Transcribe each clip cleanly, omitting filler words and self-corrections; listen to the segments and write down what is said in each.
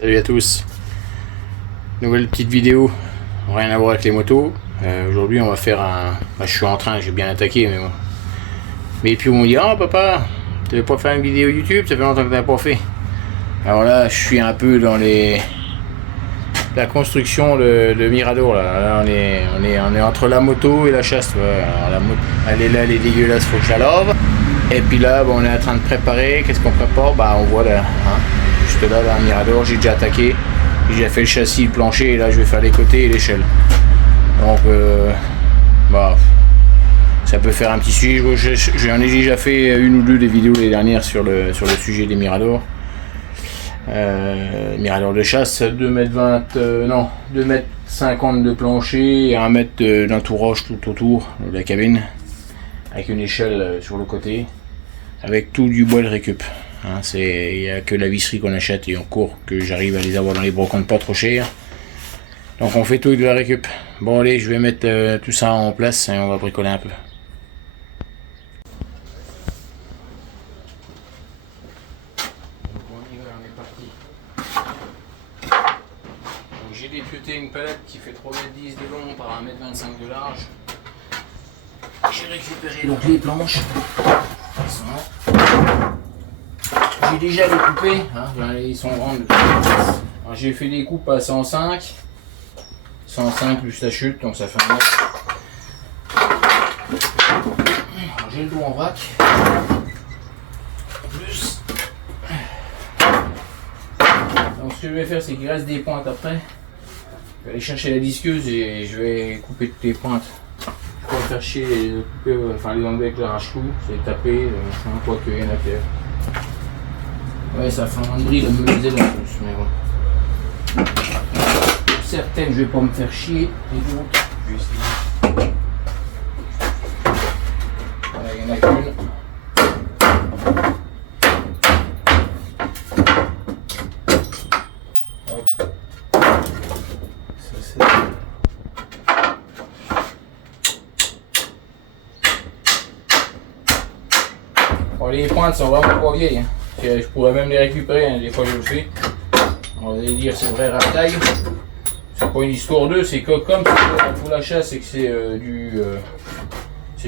Salut à tous, nouvelle petite vidéo, rien à voir avec les motos. Aujourd'hui on va faire un... je suis en train, j'ai bien attaqué mais bon. Mais puis on me dit, oh papa, tu veux pas faire une vidéo YouTube, ça fait longtemps que tu n'as pas fait. Alors là je suis un peu dans la construction de Mirador là. Là on est entre la moto et la chasse. Ouais. Alors, la moto, elle est là, elle est dégueulasse, faut que je la lave. Et puis là on est en train de préparer, qu'est-ce qu'on prépare? Bah on voit là, hein, juste là, un Mirador, j'ai déjà attaqué. J'ai déjà fait le châssis, le plancher, et là je vais faire les côtés et l'échelle. Donc bah ça peut faire un petit suivi. J'en ai déjà fait une ou deux des vidéos les dernières sur le sujet des Miradors. Mirador de chasse, 2,20 m, non, 2,50 m de plancher et 1 m d'entourage tout autour de la cabine, avec une échelle sur le côté, avec tout du bois de récup. Hein, il n'y a que la visserie qu'on achète et en cours que j'arrive à les avoir dans les brocantes pas trop chères. Donc on fait tout de la récup. Bon allez, je vais mettre tout ça en place et on va bricoler un peu. J'ai dépiauté une palette qui fait 3,10 m de long par 1,25 m de large. J'ai récupéré donc les planches. J'ai déjà les coupés, hein, ils sont grands. J'ai fait des coupes à 105 plus la chute, donc ça fait un mètre. J'ai le dos en vrac. Plus. Donc ce que je vais faire, c'est qu'il reste des pointes après. Je vais aller chercher la disqueuse et je vais couper toutes les pointes. Pour faire chier les couper, enfin les enlever avec l'arrache-clou, c'est taper, quoi qu'il y en a qui. Ouais, ça fait un drill, on me le disait en plus, mais bon. Certaines, je vais pas me faire chier, et d'autres, je vais essayer. Voilà, il y en a qu'une. Hop. Ça, c'est... Bon, les pointes sont vraiment pas vieilles, hein. Je pourrais même les récupérer, hein, des fois je le fais. On va dire c'est vrai raftail. C'est pas une histoire d'eux, c'est que comme pour la chasse et que c'est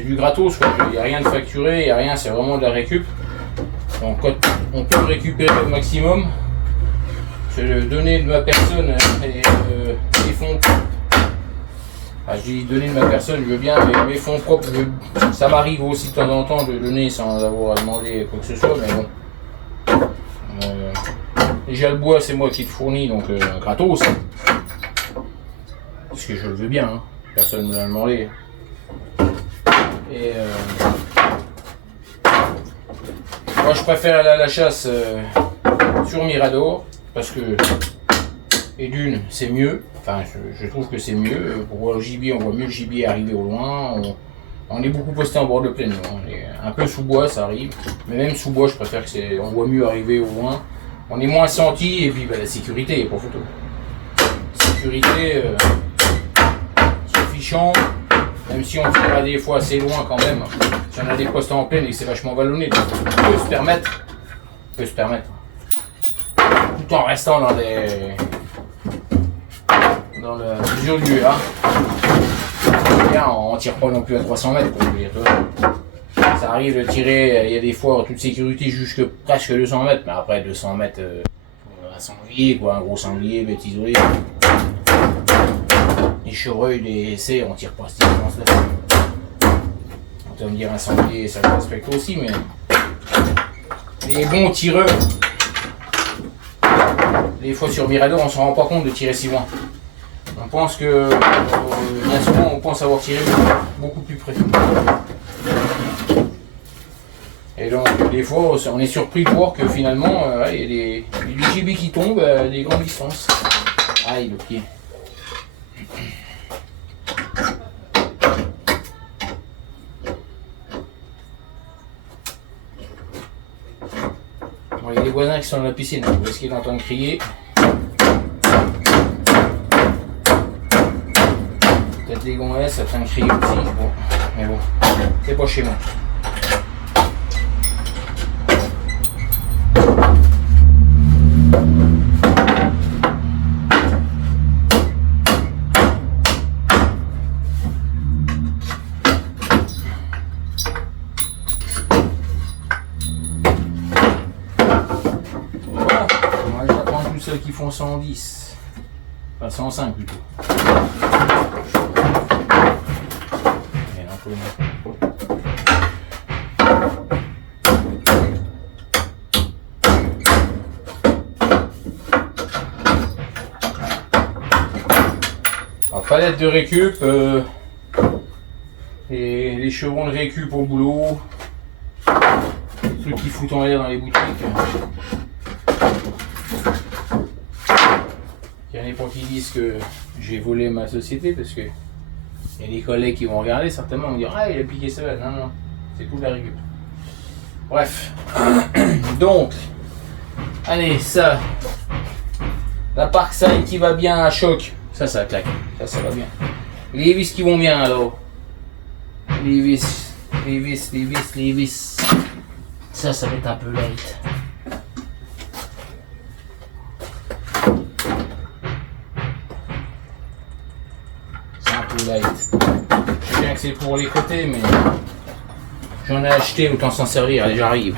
du gratos, quoi. Il n'y a rien de facturé, il n'y a rien, c'est vraiment de la récup. Donc on peut le récupérer au maximum. Je vais donner de ma personne les fonds. Je dis donner de ma personne, je veux bien, mais mes fonds propres, ça m'arrive aussi de temps en temps de donner sans avoir à demander quoi que ce soit, mais bon. Déjà le bois c'est moi qui le fournis, donc gratos, parce que je le veux bien, hein. Personne ne me l'a demandé. Et moi je préfère aller à la chasse sur Mirador, parce que et d'une c'est mieux, enfin je trouve que c'est mieux. Pour voir le gibier, on voit mieux le gibier arriver au loin. On est beaucoup posté en bord de plaine, on est un peu sous bois, ça arrive, mais même sous bois je préfère que on voit mieux arriver au loin. On est moins senti, et puis bah, la sécurité est pas photo. Sécurité, c'est fichant, même si on tire des fois assez loin quand même. Si on a des postes en plaine et que c'est vachement vallonné, on peut se permettre, tout en restant dans plusieurs lieux. Hein. On tire pas non plus à 300 mètres, pour vous dire. Ça arrive de tirer, il y a des fois en toute sécurité jusque presque 200 mètres, mais après 200 mètres, un sanglier, quoi, un gros sanglier, bête isolée. Les chevreuils, les cerfs, on tire pas à cette distance-là. On va me dire un sanglier, ça le respecte aussi, mais les bons tireurs, des fois sur Mirador, on se rend pas compte de tirer si loin. On pense que, bien souvent, on pense avoir tiré beaucoup plus près. Et donc, des fois, on est surpris de voir que finalement, il y a des gibiers qui tombent à des grandes distances. Aïe, le pied. Bon, il y a des voisins qui sont dans la piscine, vous risquez d'entendre crier. Peut-être les gonzesses, ça train de crier aussi. Bon, mais bon, c'est pas chez moi. celles qui font 110. Enfin 105 plutôt. Et non, faut le mettre. Alors, palette de récup. Et les chevrons de récup au boulot. Les trucs qui foutent en l'air dans les boutiques. Il y en a pas qui disent que j'ai volé ma société parce que il y a des collègues qui vont regarder certainement vont dire ah il a piqué ça. Non non, c'est tout de la récup. Bref. Donc allez ça. La Parkside qui va bien à choc. Ça claque. Ça va bien. Les vis qui vont bien alors. Les vis. Ça va être un peu light. C'est un peu light. Je sais bien que c'est pour les côtés, mais j'en ai acheté, autant s'en servir. Allez, j'arrive.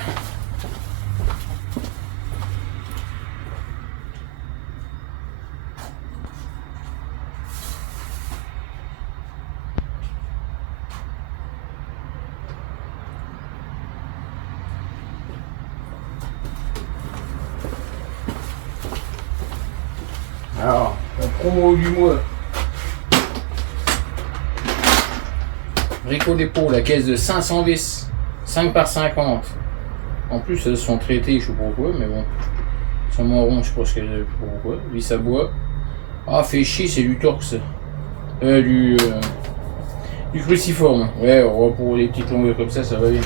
Alors, la promo du mois. Rico Dépôt, la caisse de 500 vis. 5 par 50. En plus, elles sont traitées, je sais pas pourquoi, mais bon. Elles sont moins rondes, je pense qu'elles, je sais pas pourquoi. Vis à bois. Ah, fait chier, c'est du torque ça. Du cruciforme. Ouais, pour les petites longueurs comme ça va bien.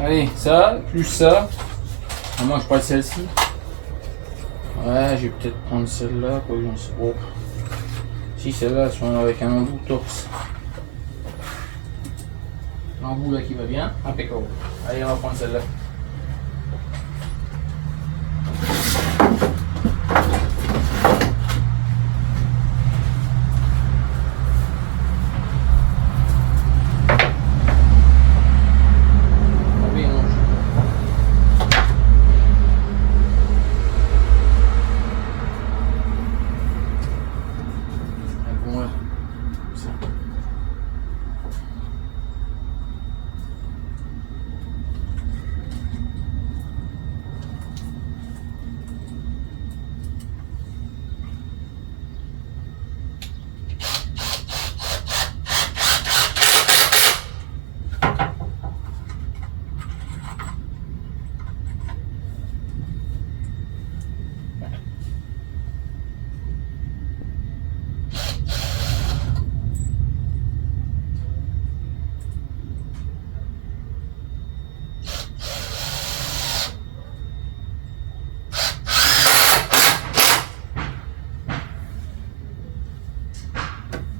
Allez, ça, plus ça. Moi, je prends celle-ci. Ouais, je vais peut-être prendre celle-là, quoi, on se voit. Si celle-là, sont avec un embout torse. L'embout là qui va bien, impeccable. Allez, on va prendre celle-là.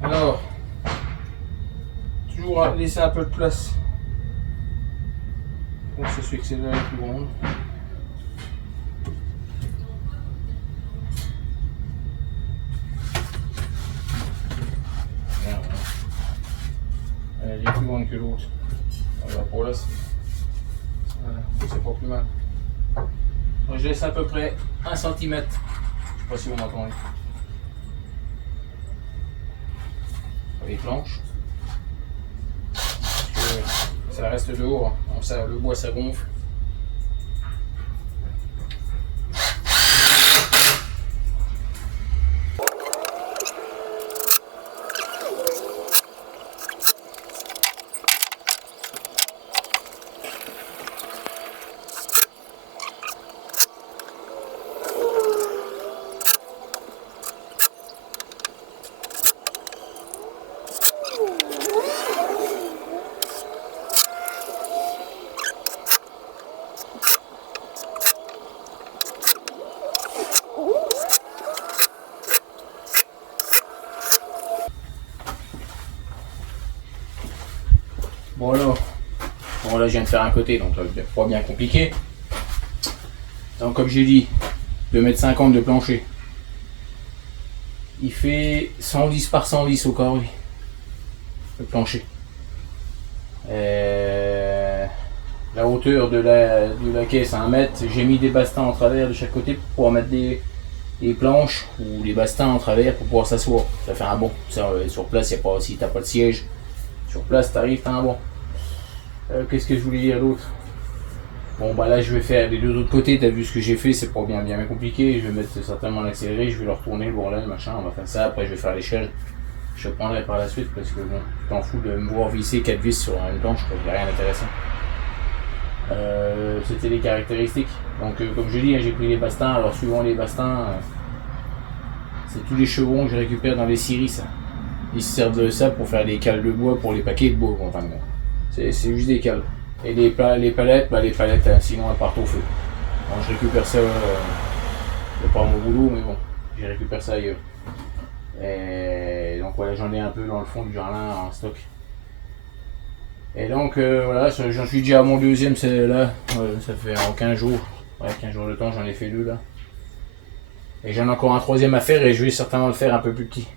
Alors, toujours laisser un peu de place. Donc c'est celui que c'est là la plus grande. Elle est plus grande que l'autre. Voilà, pour là, c'est pas plus mal. Donc, je laisse à peu près 1 cm. Je sais pas si vous m'entendez. Les planches. Parce que ça reste dehors. Bon, ça, le bois ça gonfle. Bon alors, bon là je viens de faire un côté, donc pas bien compliqué. Donc comme j'ai dit, 2,50 m de plancher. Il fait 110 par 110 au carré, le plancher. la hauteur de la caisse à 1 mètre. J'ai mis des bastins en travers de chaque côté pour pouvoir mettre des planches ou des bastins en travers pour pouvoir s'asseoir. Ça fait un banc. Sur place, y a pas, si t'as pas de siège, sur place t'arrives, t'as un banc. Qu'est-ce que je voulais dire d'autre? Bon bah là je vais faire les deux autres côtés, t'as vu ce que j'ai fait, c'est pas bien compliqué. Je vais mettre certainement l'accéléré, je vais le retourner, le bordel, machin, on va faire ça, après je vais faire l'échelle. Je prendrai par la suite parce que bon, tu t'en fous de me voir visser 4 vis sur une planche, il n'y a rien d'intéressant. C'était les caractéristiques. Donc comme je dis, j'ai pris les bastins, alors suivant les bastins, c'est tous les chevrons que je récupère dans les scieries ça. Ils se servent de ça pour faire des cales de bois pour les paquets de bois, enfin bon. C'est juste des cales. Et les palettes, sinon elles partent au feu. Bon, je récupère ça, c'est pas mon boulot, mais bon, je récupère ça ailleurs. Et donc voilà, j'en ai un peu dans le fond du jardin en stock. Et donc voilà, j'en suis déjà à mon deuxième, c'est là, ça fait 15 jours. Ouais, 15 jours de temps, j'en ai fait 2 là. Et j'en ai encore un troisième à faire et je vais certainement le faire un peu plus petit.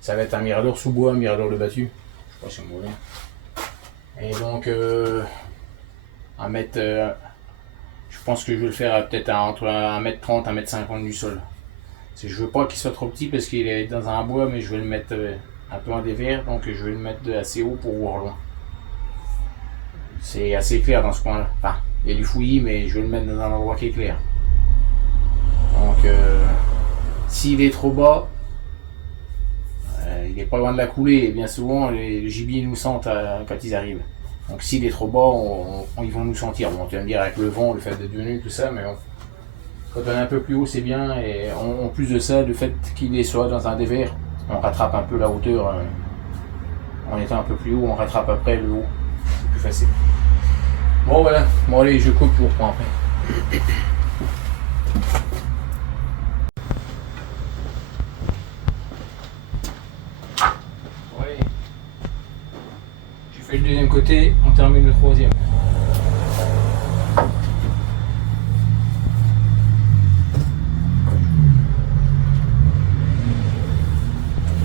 Ça va être un mirador sous bois, un mirador de battu. Je sais pas si on voit bien. Et donc, à mettre, je pense que je vais le faire peut-être entre 1m30 et 1m50 du sol. Je veux pas qu'il soit trop petit parce qu'il est dans un bois, mais je vais le mettre un peu en dévers, donc je vais le mettre assez haut pour voir loin. C'est assez clair dans ce coin-là. Enfin, il y a du fouillis, mais je vais le mettre dans un endroit qui est clair. Donc, s'il est trop bas, il n'est pas loin de la coulée, et bien souvent les gibiers nous sentent quand ils arrivent. Donc s'il est trop bas, ils vont nous sentir. Bon, tu vas me dire avec le vent, le fait d'être venu, tout ça, mais quand on est un peu plus haut, c'est bien. Et en plus de ça, le fait qu'il soit dans un dévers, on rattrape un peu la hauteur. En étant un peu plus haut, on rattrape après le haut. C'est plus facile. Bon voilà, bon allez, je coupe pour reprendre après. Le deuxième côté, on termine le troisième.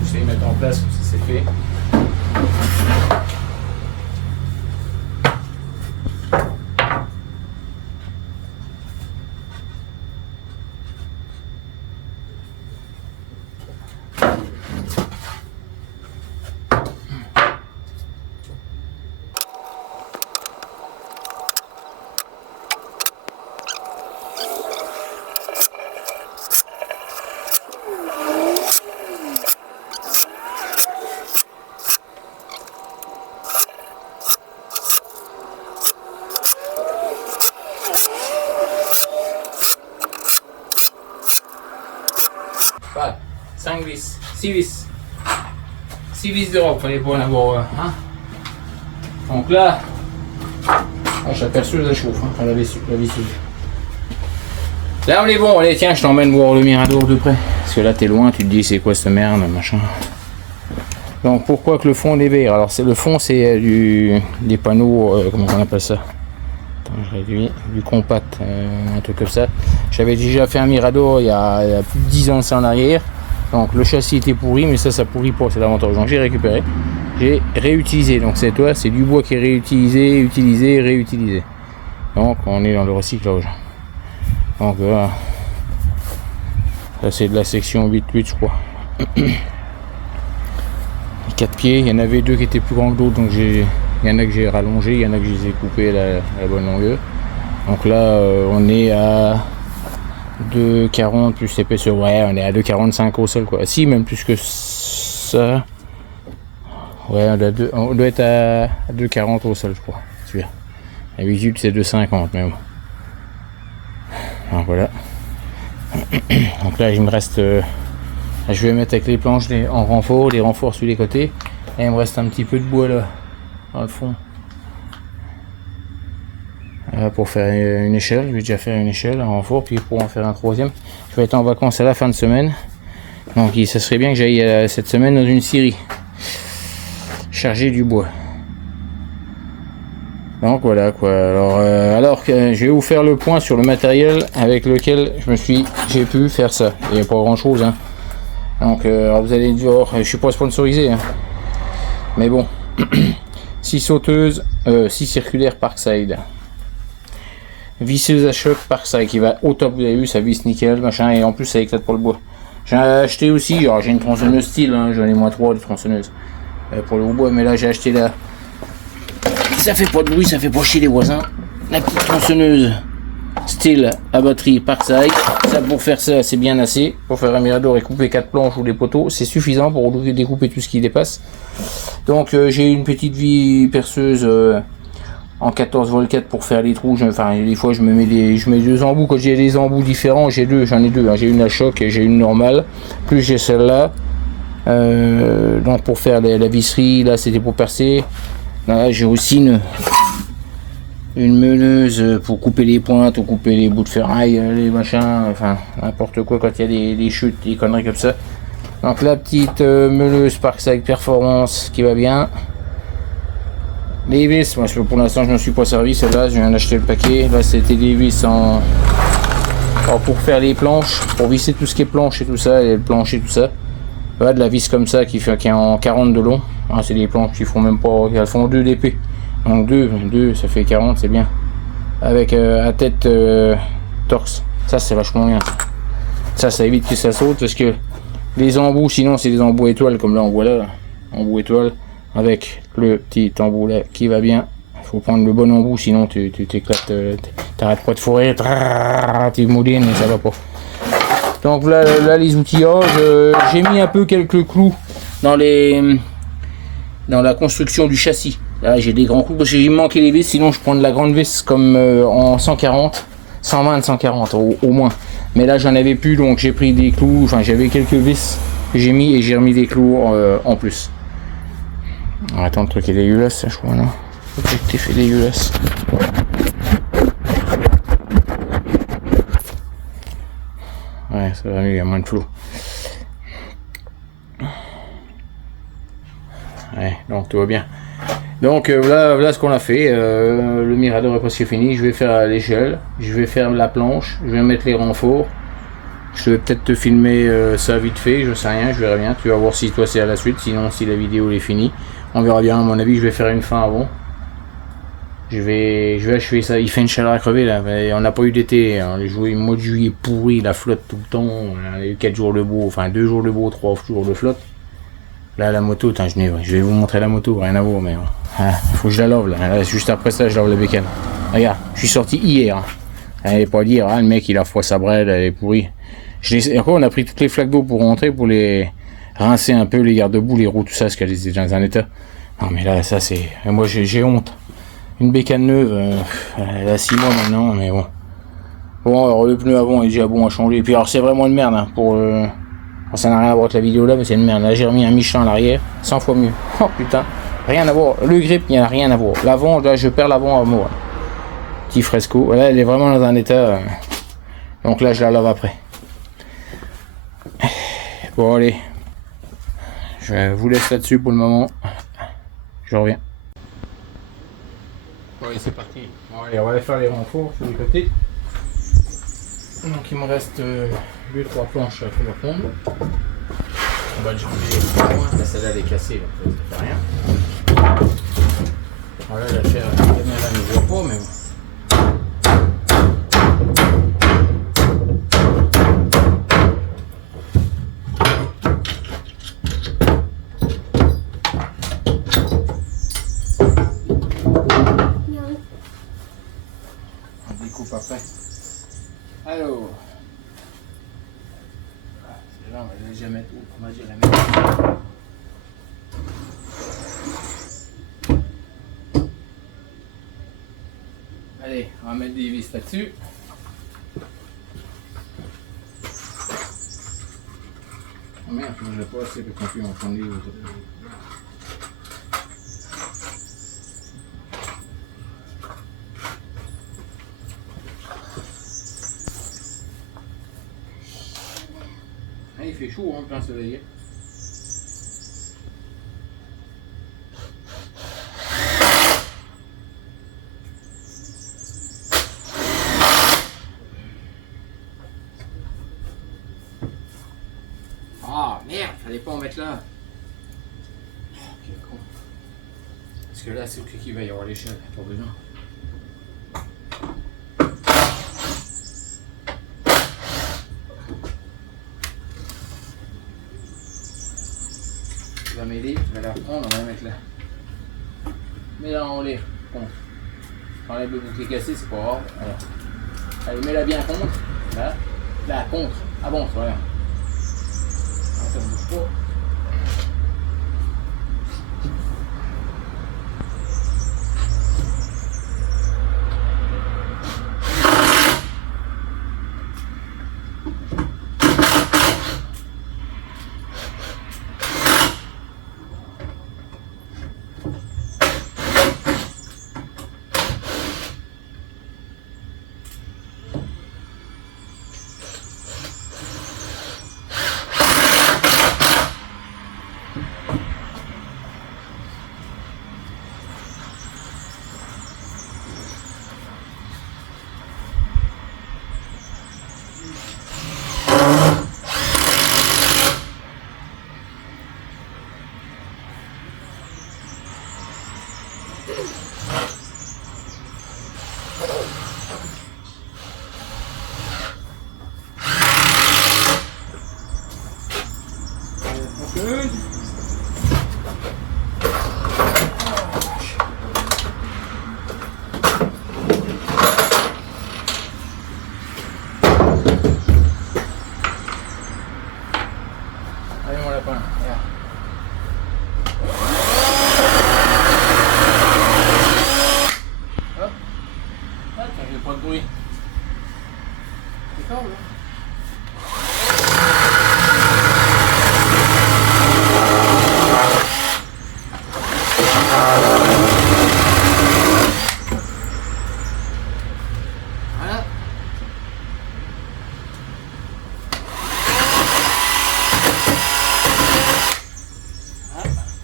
J'essaie de mettre en place comme ça c'est fait. Voilà, 5 vis, 6 vis. 6 vis d'Europe, fallait pas en avoir un. Donc là, je t'aperçois que ça chauffe, la vis. Là on est bon, allez tiens, je t'emmène voir le mirador de près. Parce que là t'es loin, tu te dis c'est quoi cette merde, machin. Donc pourquoi que le fond est vert? Alors le fond c'est des panneaux, comment on appelle ça? Je réduis du compact, un truc comme ça. J'avais déjà fait un mirador il y a plus de 10 ans de ça en arrière. Donc le châssis était pourri, mais ça pourrit pas, c'est l'avantage. Donc j'ai récupéré, j'ai réutilisé. Donc c'est du bois qui est réutilisé, utilisé, réutilisé. Donc on est dans le recyclage. Donc voilà. Ça c'est de la section 8-8 je crois. 4 pieds, il y en avait 2 qui étaient plus grands que d'autres, donc il y en a que j'ai rallongé, il y en a que je les ai coupés à la bonne longueur. Donc là on est à 2,40 plus l'épaisseur, ouais on est à 2,45 au sol quoi. Si même plus que ça. Ouais on doit être à 2,40 au sol je crois. D'habitude c'est 2,50 mais bon. Donc voilà. Donc là il me reste je vais mettre avec les planches en renfort, les renforts sur les côtés. Et il me reste un petit peu de bois là, dans le fond. Pour faire une échelle, je vais déjà faire une échelle en renfort, puis pour en faire un troisième. Je vais être en vacances à la fin de semaine. Donc ça serait bien que j'aille cette semaine dans une scierie. Charger du bois. Donc voilà quoi. Alors je vais vous faire le point sur le matériel avec lequel j'ai pu faire ça. Il n'y a pas grand chose hein. Donc alors vous allez dire, je suis pas sponsorisé hein. Mais bon, 6 sauteuses, 6 circulaires Parkside. visseuse à choc Parkside qui va au top, vous avez vu, ça visse nickel, machin, et en plus ça éclate pour le bois. J'ai acheté aussi, alors j'ai une tronçonneuse style, hein, j'en ai moins 3 de tronçonneuses pour le bois, mais là j'ai acheté la. Ça fait pas de bruit, ça fait pas chier les voisins. La petite tronçonneuse style à batterie Parkside, ça pour faire ça c'est bien assez, pour faire un mirador et couper 4 planches ou des poteaux, c'est suffisant pour découper tout ce qui dépasse. Donc j'ai une petite vie perceuse en 14 vol 4 pour faire les trous. Enfin des fois je mets 2 embouts, quand j'ai des embouts différents, j'en ai deux, hein. J'ai une à choc et j'ai une normale, plus j'ai celle-là. Donc pour faire la visserie, là c'était pour percer. Là j'ai aussi une meuleuse pour couper les pointes ou couper les bouts de ferraille, les machins, enfin n'importe quoi quand il y a des chutes, des conneries comme ça. Donc la petite meuleuse Parkside Performance qui va bien. Les vis, moi pour l'instant je ne me suis pas servi, celle-là je viens d'acheter le paquet. Là c'était des vis pour faire les planches, pour visser tout ce qui est planche et tout ça, et le plancher et tout ça. Voilà, de la vis comme ça qui est en 40 de long. Ah, c'est des planches qui font même pas, elles font 2 d'épée. Donc 2 ça fait 40, c'est bien. Avec à tête torse, ça c'est vachement bien. Ça évite que ça saute parce que les embouts sinon c'est des embouts étoiles comme là on voit là. Embout étoile avec le petit embout là qui va bien. Il faut prendre le bon embout sinon tu t'éclates, t'arrêtes pas de fourrer, tu moulines et ça va pas. Donc là les outillages, j'ai mis un peu quelques clous dans la construction du châssis. Là j'ai des grands clous parce que j'ai manqué les vis, sinon je prends de la grande vis comme en 140, 120, 140 au moins. Mais là j'en avais plus donc j'ai pris des clous, enfin j'avais quelques vis que j'ai mis et j'ai remis des clous en plus. Alors, attends, le truc est dégueulasse, je crois, non? L'objectif est dégueulasse. Ouais, ça va mieux, il y a moins de flou. Ouais, donc tout va bien. Donc voilà ce qu'on a fait. Le mirador est presque fini. Je vais faire l'échelle, je vais faire la planche, je vais mettre les renforts. Je vais peut-être te filmer ça vite fait, je sais rien, je verrai bien. Tu vas voir si toi c'est à la suite, sinon si la vidéo est finie. On verra bien, à mon avis je vais faire une fin avant. Je vais achever ça. Il fait une chaleur à crever là, on n'a pas eu d'été. On est joué mois de juillet pourri, la flotte tout le temps. On a eu 4 jours de beau, enfin 2 jours de beau, 3 jours de flotte. Là la moto, je vais vous montrer la moto, rien à voir mais faut que je la lave là. Juste après ça je lave la bécane. Regarde, je suis sorti hier. Allez pas dire, le mec il a froid sa brède, elle est pourrie. On a pris toutes les flaques d'eau pour rentrer, pour les rincer un peu, les garde-boue, les roues, tout ça, parce qu'elle est dans un état. Non mais là, ça c'est... Moi j'ai honte. Une bécane neuve, elle a 6 mois maintenant, mais bon. Bon, alors le pneu avant est déjà bon à changer. Et puis alors c'est vraiment une merde, hein, alors, ça n'a rien à voir avec la vidéo là, mais c'est une merde. Là j'ai remis un Michelin à l'arrière, 100 fois mieux. Oh putain, rien à voir. Le grip, il n'y a rien à voir. L'avant, là je perds l'avant à mort. Petit fresco. Là elle est vraiment dans un état... Donc là je la lave après. Bon allez, je vous laisse là-dessus pour le moment, je reviens. Bon allez c'est parti, bon, allez, on va aller faire les renforts sur les côtés. Donc il me reste 2-3 planches à fondre. On va le changer, celle-là elle est cassée, donc ça fait rien. Voilà la chair, la caméra ne voit pas mais bon. Après. Alors, celle-là on va déjà mettre, on va déjà la mettre. Allez, on va mettre des vis là-dessus. Oh merde, je ne l'ai pas assez pour qu'on puisse en prendre les autres. Il fait chaud en plein soleil. Ah merde, fallait pas en mettre là. Oh, quel con. Parce que là c'est le qui va y avoir l'échelle, pas besoin. vas m'aider, tu vas la prendre, on va la mettre là. Mets-la en l'air, contre. Enlève le bouclier cassé, c'est pas grave. Alors. Allez, mets-la bien contre. Là, là, contre. Avance, voilà. Ça ne bouge pas. Allez mon lapin, regarde. Hop. Ah, tiens, il n'y a pas de bruit. C'est fort là. Voilà.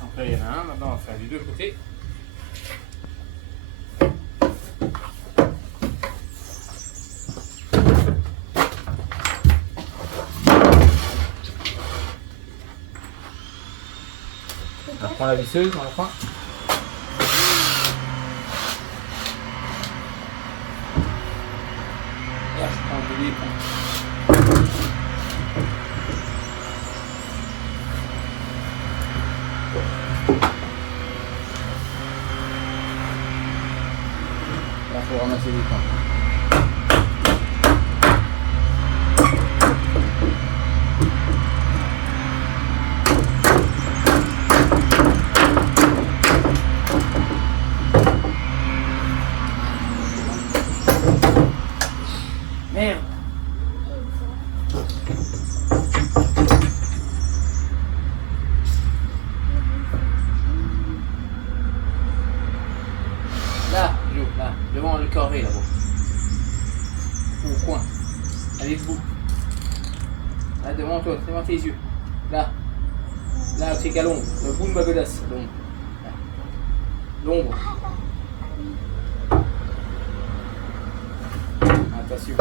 Après, il y en a un, maintenant on va faire les deux côtés. On prend la visseuse, on la prend. Là, je prends le délai. Là, il faut ramasser les points. Merde. Là, Jo, là, devant le carré là-bas. Au coin. Allez debout. Là, devant toi, devant tes yeux. Là. Là, c'est qu'à l'ombre. Le bout de ma godasse. L'ombre. L'ombre. Attention.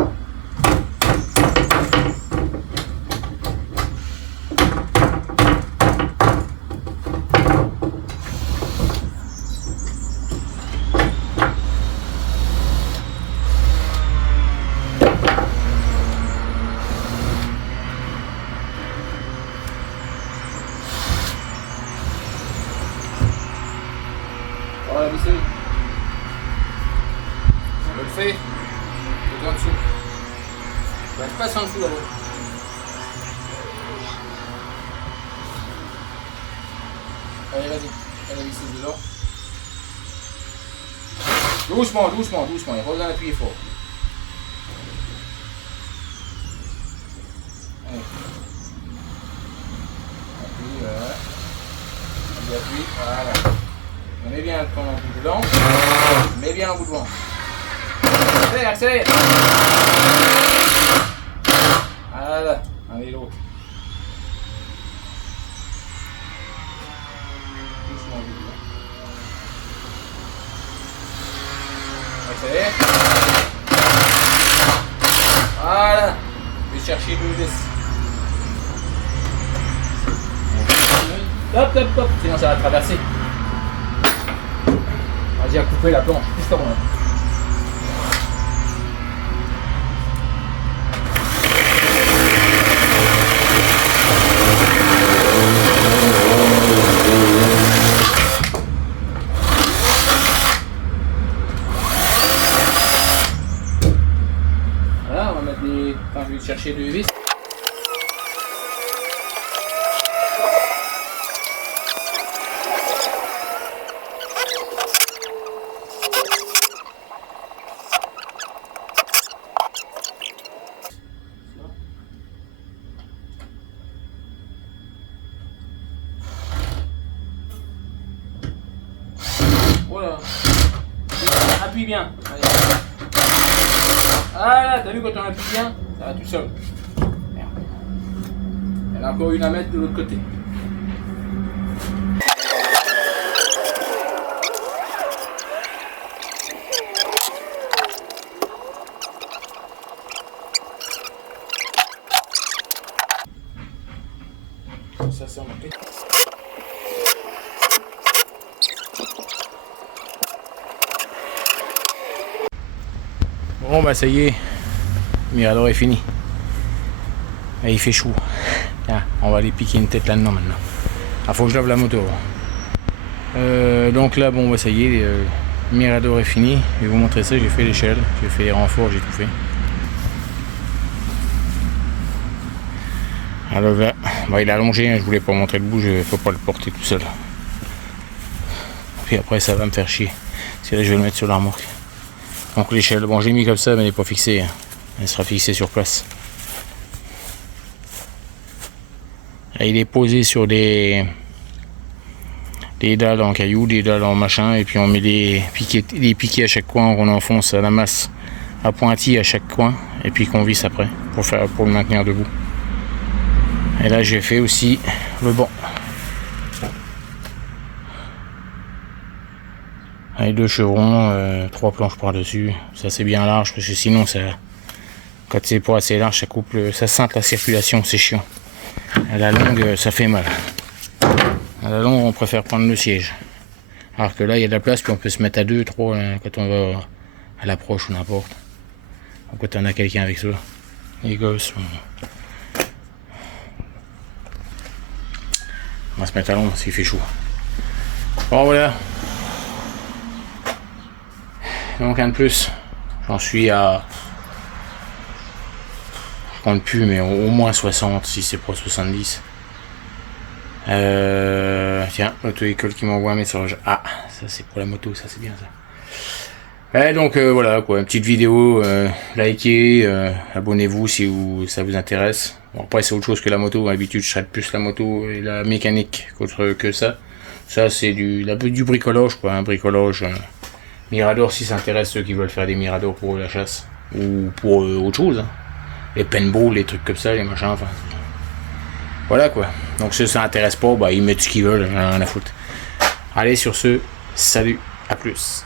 Voilà, visseuse. On le fait. C'est en dessous. Ben, je passe en dessous là-bas. Allez, vas-y. Allez, la visseuse dedans. Doucement, doucement, doucement. Il n'y a pas besoin d'appuyer fort. Allez. Appuie, voilà. On appuie, voilà. On met bien ton bout dedans. Mets bien l'embout devant. Accélère, accélère. Voilà. Allez, l'autre. Doucement, doucement. Accélère. Voilà. Je vais chercher le 10. Hop, hop, hop. Sinon, ça va traverser. Vas-y, à couper la planche. Juste avant là. Voilà. Appuie bien. Allez. Voilà, t'as vu quand on appuie bien, ça va tout seul. Merde. Il y en a encore une à mettre de l'autre côté. Ça c'est remonté. Bon bah ça y est, Mirador est fini. Et il fait chaud. Tiens, on va aller piquer une tête là-dedans maintenant. Ah, faut que je lave la moto. Donc là, bon bah ça y est, Mirador est fini. Je vais vous montrer ça, j'ai fait l'échelle, j'ai fait les renforts, j'ai tout fait. Alors là, bah, il est allongé, hein, je voulais pas montrer le bout, je peux pas le porter tout seul. Puis après ça va me faire chier. C'est là je vais le mettre sur la remorque. Donc l'échelle, bon j'ai mis comme ça mais elle n'est pas fixée. Hein. Elle sera fixée sur place. Et il est posé sur des dalles en cailloux, des dalles en machin, et puis on met des piquets à chaque coin qu'on enfonce à la masse à pointille à chaque coin, et puis qu'on visse après pour le maintenir debout. Et là j'ai fait aussi le banc. Avec 2 chevrons, 3 planches par dessus. Ça c'est bien large parce que sinon ça, quand c'est pas assez large, ça coupe ça ceinte la circulation, c'est chiant. À la longue ça fait mal. À la longue on préfère prendre le siège. Alors que là il y a de la place puis on peut se mettre à 2, 3 quand on va à l'approche ou n'importe. Donc quand on a quelqu'un avec ça. Les gosses. On va se mettre à l'ombre s'il fait chaud. Bon voilà. Donc un de plus. J'en suis à. Je compte plus mais au moins 60 si c'est pas 70. Tiens, l'auto-école qui m'envoie un message. Ah, ça c'est pour la moto, ça c'est bien ça. Et donc voilà quoi, une petite vidéo, likez, abonnez-vous si ça vous intéresse. Bon, après c'est autre chose que la moto, d'habitude je traite plus la moto et la mécanique qu'autre que ça. Ça c'est du bricolage quoi, un bricolage. Mirador si ça intéresse ceux qui veulent faire des Miradors pour la chasse ou pour autre chose. Hein. Les paintball, les trucs comme ça, les machins, enfin. Voilà quoi. Donc si ça intéresse pas, bah ils mettent ce qu'ils veulent, rien à foutre. Allez sur ce, salut, à plus.